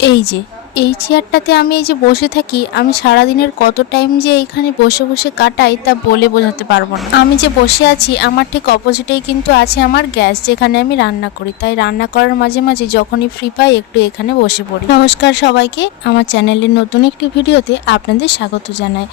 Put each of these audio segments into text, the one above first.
এই যে এই চেয়ারটাতে আমি এই যে বসে থাকি, আমি সারাদিনের কত টাইম যে এইখানে বসে বসে কাটাই তা বলে বোঝাতে পারবো না। আমি যে বসে আছি আমার ঠিক অপোজিটেই কিন্তু আছে আমার গ্যাস, যেখানে আমি রান্না করি। তাই রান্না করার মাঝে মাঝে যখনই ফ্রি পাই একটু এখানে বসে পড়ি। নমস্কার সবাইকে, আমার চ্যানেলের নতুন একটি ভিডিওতে আপনাদের স্বাগত জানাই।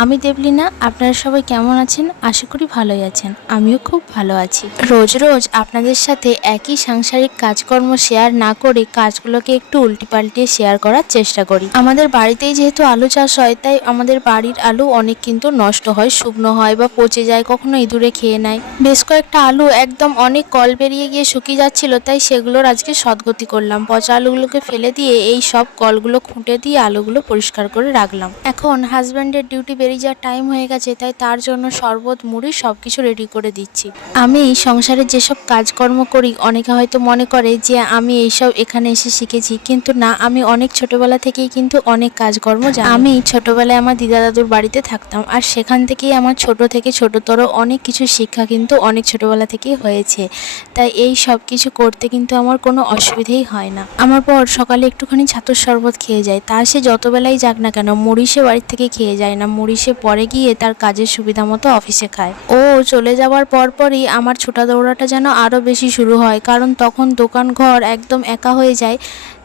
আমি দেবলীনা। আপনারা সবাই কেমন আছেন? আশা করি ভালোই আছেন। আমিও খুব ভালো আছি। রোজ রোজ আপনাদের সাথে একই সাংসারিক কাজকর্ম শেয়ার না করে কাজগুলোকে একটু উল্টে পাল্টে শেয়ার করার চেষ্টা করি। আমাদের বাড়িতেই যেহেতু আলু চাষ হয়, তাই আমাদের বাড়ির আলু অনেক কিন্তু নষ্ট হয়, শুকনো হয় বা পচে যায়, কখনো ইঁদুরে খেয়ে নেয়। বেশ কয়েকটা আলু একদম অনেক কল বেরিয়ে গিয়ে শুকিয়ে যাচ্ছিল, তাই সেগুলোর আজকে সদ্গতি করলাম। পচা আলুগুলোকে ফেলে দিয়ে এই সব কলগুলো খুঁটে দিয়ে আলুগুলো পরিষ্কার করে রাখলাম। এখন হাজব্যান্ডের ডিউটি বেরিয়ে যাওয়ার টাইম হয়ে গেছে, তাই তার জন্য শরবত মুড়ি সবকিছু রেডি করে দিচ্ছি। আমি সংসারে যেসব কাজকর্ম করি অনেকে হয়তো মনে করে যে আমি এইসব এখানে এসে শিখেছি, কিন্তু না, আমি অনেক ছোটবেলা থেকেই কিন্তু অনেক কাজকর্ম জানি। আমি ছোটবেলায় আমার দিদা দাদুর বাড়িতে থাকতাম, আর সেখান থেকেই আমার ছোট থেকে ছোটতর অনেক কিছু শিক্ষা কিন্তু অনেক ছোটবেলা থেকেই হয়েছে। তাই এই সব কিছু করতে কিন্তু আমার কোনো অসুবিধেই হয় না। আমার বর সকালে একটুখানি ছাতুর শরবত খেয়ে যায়, তা সে যত বেলাই যাক না কেন, মুড়ি সে বাড়ির থেকে খেয়ে যায় না। মুড়ি সে পরে গিয়ে তার কাজের সুবিধা মতো অফিসে খায়। ও চলে যাওয়ার পরপরই আমার ছোটা দৌড়াটা যেন আরও বেশি শুরু হয়, কারণ তখন দোকান ঘর একদম একা হয়ে যায়,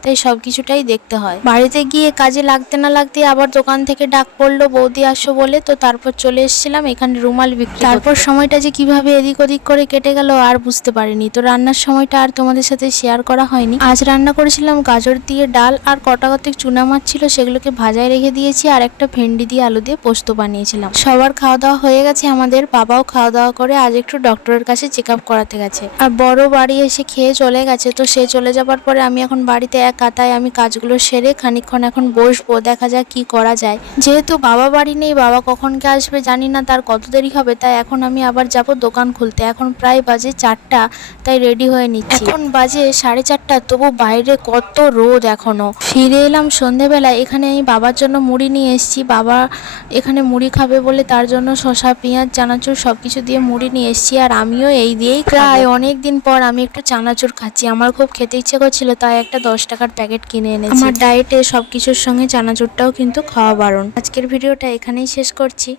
তাই সব কিছুটাই দেখতে হয়। বাড়িতে গিয়ে কাজে লাগতে না লাগতে আবার দোকান থেকে ডাক পড়লো বৌদি আসো বলে, তো তারপর চলে এসেছিলাম এখানে রুমাল বিক্রি। তারপর সময়টা যে কিভাবে এদিক ওদিক করে কেটে গেল আর বুঝতে পারিনি। তো রান্নার সময়টা আর তোমাদের সাথে শেয়ার করা হয়নি। আজ রান্না করেছিলাম গাজর দিয়ে ডাল, আর কটাকতিক চুনা মাছ ছিল, সেগুলোকে ভাজায় রেখে দিয়েছি, আর একটা ভেন্ডি দিয়ে আলু দিয়ে পোস্ত বানিয়েছিলাম। সবার খাওয়া দাওয়া হয়ে গেছে, আমাদের বাবাও খাওয়া দাওয়া করে আজ একটু ডক্টরের কাছে চেক আপ করাতে গেছে। আর বড় বাড়ি এসে খেয়ে চলে গেছে। তো সে চলে যাবার পরে আমি এখন বাড়িতে একা, তাই আমি কাজগুলো সেরে খানিকক্ষণ এখন বসবো, দেখা যাক কি করা যায়। যেহেতু বাবা বাড়ি নেই, বাবা কখন কে আসবে জানি না, তার কত দেরি হবে, তাই এখন আমি আবার যাব দোকান খুলতে। এখন প্রায় বাজে 4টা, তাই রেডি হয়ে নিচ্ছি। এখন বাজে 4:30, তবু বাইরে কত রোদ এখনো। ফিরে এলাম সন্ধেবেলা, এখানে আমি বাবার জন্য মুড়ি নিয়ে এসেছি। বাবা এখানে মুড়ি খাবে বলে তার জন্য শসা পেঁয়াজ চানাচুর সবকিছু দিয়ে মুড়ি নিয়ে এসেছি, আর আমিও এই দিয়েই প্রায় অনেক দিন পর আমি একটু চানাচুর খাচ্ছি। আমার খুব খেতে ইচ্ছে করছিল, তাই একটা 10 টাকার প্যাকেট কিনে এনেছি। আমার ডায়েটে সবকিছুর সঙ্গে চানাচুরটাও কিন্তু খাওয়া বারণ। আজকের ভিডিওটা এখানেই শেষ করছি।